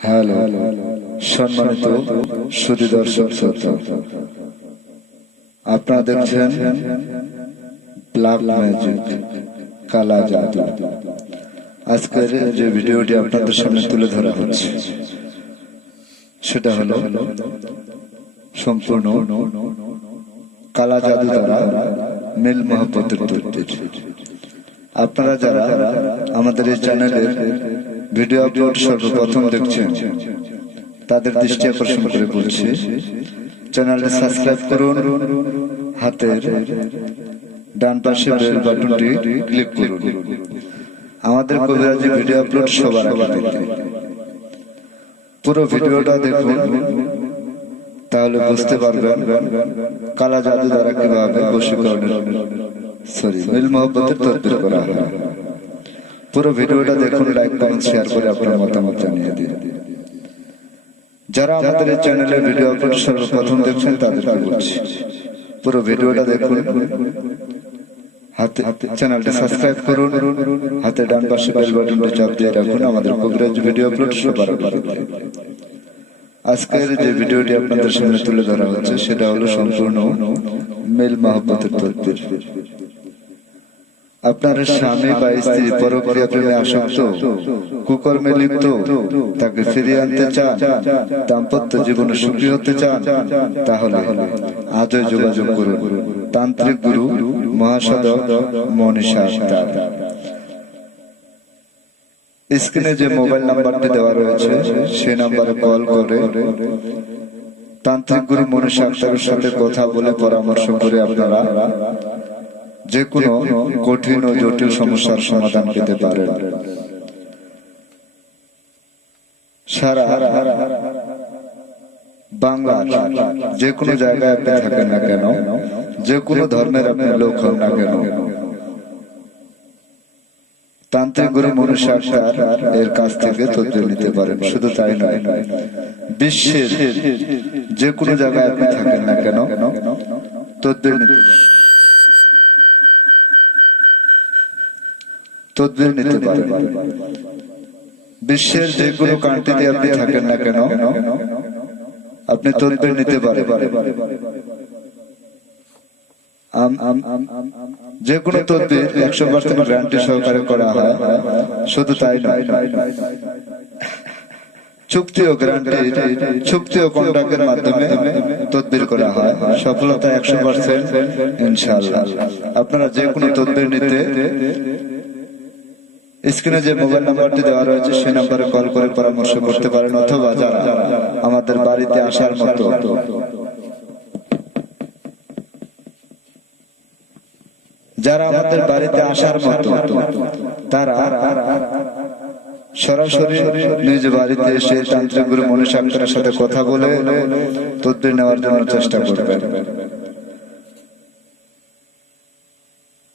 Hello সম্মানিত সুধী দর্শক শ্রোতা, আপনারা দেখছেন ব্ল্যাক ম্যাজিক কালা জাদু। আজকের যে ভিডিওটি আপনাদের সামনে তুলে ধরা হচ্ছে সেটা হলো সম্পূর্ণ কালা জাদু দ্বারা মিল মহব্বতের তৈরি। আপনারা যারা আমাদের এই চ্যানেলের ভিডিও আপলোড সর্বপ্রথম দেখছেন তাদের দৃষ্টি আকর্ষণ করে বলছি, চ্যানেলটি সাবস্ক্রাইব করুন, হাতের ডান পাশে বেল বাটনটি ক্লিক করুন আমাদের কবিরাজি ভিডিও আপলোড সবার আগে দেখতে। পুরো ভিডিওটা দেখুন, তাহলে বুঝতে পারবেন কালা জাদু দ্বারা কিভাবে বশীকরণের মিল মহব্বতের তদবির করা হয়। পুরো ভিডিওটা দেখুন, লাইক কমেন্ট শেয়ার করে আপনার মতামত জানিয়ে দিন। যারা আমাদের এই চ্যানেলে ভিডিও আপলোড সর্বপ্রথম দেখছেন তাদেরকে বলছি, পুরো ভিডিওটা দেখুন, চ্যানেলটি সাবস্ক্রাইব করুন, হাতে ডান পাশে বেল বাটনটি চাপ দিয়ে রাখুন আমাদের কবিরাজ ভিডিও আপলোড সবার আগে। আজকের যে ভিডিওটি আপনাদের সামনে তুলে ধরা হচ্ছে সেটা হলো সম্পূর্ণ মিল মহব্বতের তদবির। আপনার স্বামী বা স্ত্রী পরক্রিয়া প্রেমে আসক্ত, কুকর্মে লিপ্ত, তাকে ফিরিয়ে আনতে চান, দাম্পত্য জীবনে সুখী হতে চান, তাহলে আজই যোগাযোগ করুন তান্ত্রিক গুরু মহাসাধক মনীষা আক্তার। স্ক্রিনে যে মোবাইল নাম্বারটি দেওয়া রয়েছে সেই নাম্বারে কল করে তান্ত্রিক গুরু মনীষা আক্তারের সাথে কথা বলে পরামর্শ করে আপনারা যে কোনো কঠিন ও জটিল সমস্যার সমাধান পেতে পারেন। সারা বাংলার যে কোনো জায়গায় আপনি থাকেন না কেন, যে কোনো ধর্মের আপনি লোক হন না কেন, তান্ত্রিক গুরু মনীষা আক্তার এর কাছ থেকে তদবির নিতে পারেন। শুধু তাই নয়, বিশ্বের যে কোনো জায়গায় আপনি থাকেন না কেন তদবির নিতে পারেন। বিশ্বের যে কোনো কান্ট্রিতে আপনি থাকেন না কেন আপনি তদবির নিতে পারেন। যে কোনো তদবির 100% গ্যারান্টি সহকারে করা হয়। শুধু তাই নয়, চুক্তি ও গ্যারান্টি, চুক্তি ও কন্ট্রাক্টের মাধ্যমে তদবির করা হয়। সফলতা 100% ইনশাআল্লাহ। আপনারা যে কোনো তদবির নিতে স্ক্রিনে যে মোবাইল নাম্বারটি দেওয়া রয়েছে সেই নাম্বারে কল করে পরামর্শ করতে পারেন, অথবা যারা আমাদের বাড়িতে আসার মতো, তারা সরাসরি নিজ বাড়িতে এসে তান্ত্রিক গুরু মনীষা আক্তারের সাথে কথা বলে তদবির নেওয়ার জন্য চেষ্টা করবেন।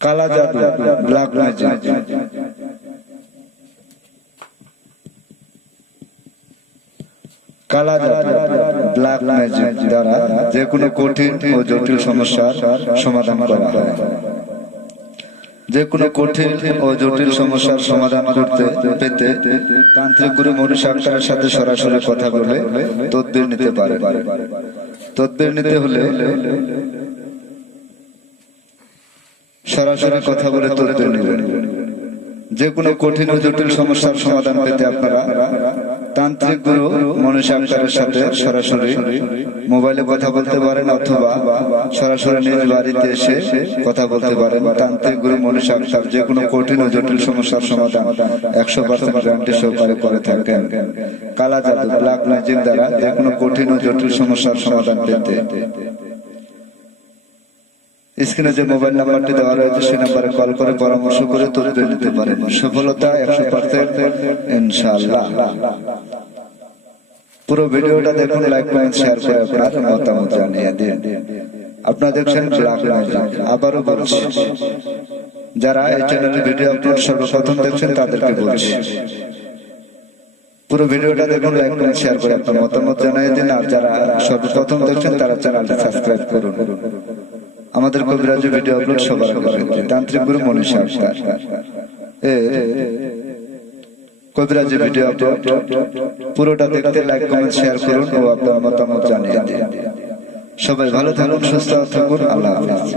কালা জাদু, ব্ল্যাক ম্যাজিক, কালা জাদু, ব্ল্যাক ম্যাজিক দ্বারা যে কোনো কঠিন ও জটিল সমস্যার সমাধান করা হয়। যে কোনো কঠিন ও জটিল সমস্যার সমাধান পেতে তান্ত্রিক গুরু মনীষা আক্তারের সাথে সরাসরি কথা বলে তদবির নিতে পারে। তদবির নিতে হলে সরাসরি কথা বলে তদবির নেবেন। যে কোনো কঠিন ও জটিল সমস্যার সমাধান পেতে আপনারা তান্ত্রিক গুরু মনীষা আক্তারের সাথে সরাসরি মোবাইলে কথা বলতে পারেন, অথবা সরাসরি নিজ বাড়িতে এসে কথা বলতে পারেন। তান্ত্রিক গুরু মনীষা আক্তার যে কোনো কঠিন ও জটিল সমস্যার সমাধান 100% গ্যারান্টি সহকারে করে থাকেন। কালা জাদু, ব্ল্যাক ম্যাজিক দ্বারা যে কোনো কঠিন ও জটিল সমস্যার সমাধান পেতে স্ক্রিনে যে মোবাইল নাম্বারটি দেওয়া রয়েছে সেই নাম্বারে কল করে পরামর্শ করে তদবির নিতে পারেন। সফলতা 100% ইনশাআল্লাহ। পুরো ভিডিওটা দেখুন, লাইক কমেন্ট শেয়ার করে আপনার মতামত জানিয়ে দিন। আপনারা দেখছেন ব্ল্যাক ম্যাজিক। আবারও বলছি, যারা এই চ্যানেলে ভিডিও আপলোড সর্বপ্রথম দেখছেন তাদেরকে বলছি, পুরো ভিডিওটা দেখুন, লাইক কমেন্ট শেয়ার করে আপনার মতামত জানিয়ে দিন। আর যারা সর্বপ্রথম দেখছেন তারা চ্যানেলটি সাবস্ক্রাইব করুন। আমাদের কবিরাজি ভিডিও আপলোড সবার আগে তান্ত্রিক গুরু মনীষা আক্তার কবিরাজি ভিডিও আপলোড পুরোটা দেখতে লাইক কমেন্ট শেয়ার করুন ও আপনার মতামত জানিয়ে দিন। সবাই ভালো থাকুন, সুস্থ থাকুন, আল্লাহ হাফেজ।